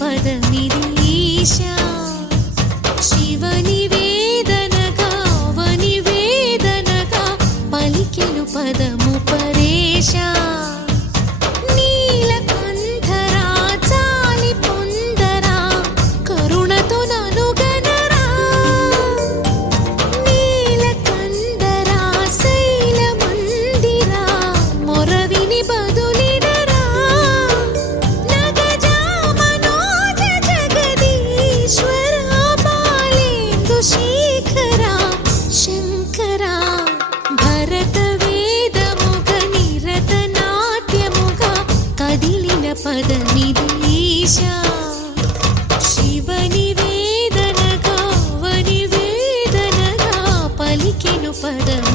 పదమిదీశా శివని వేదనగా వని వేదనగా పలికెను పదము పరేశా పదనిదేశా శివని వేదనగా వని వేదనగా పలికిను పదం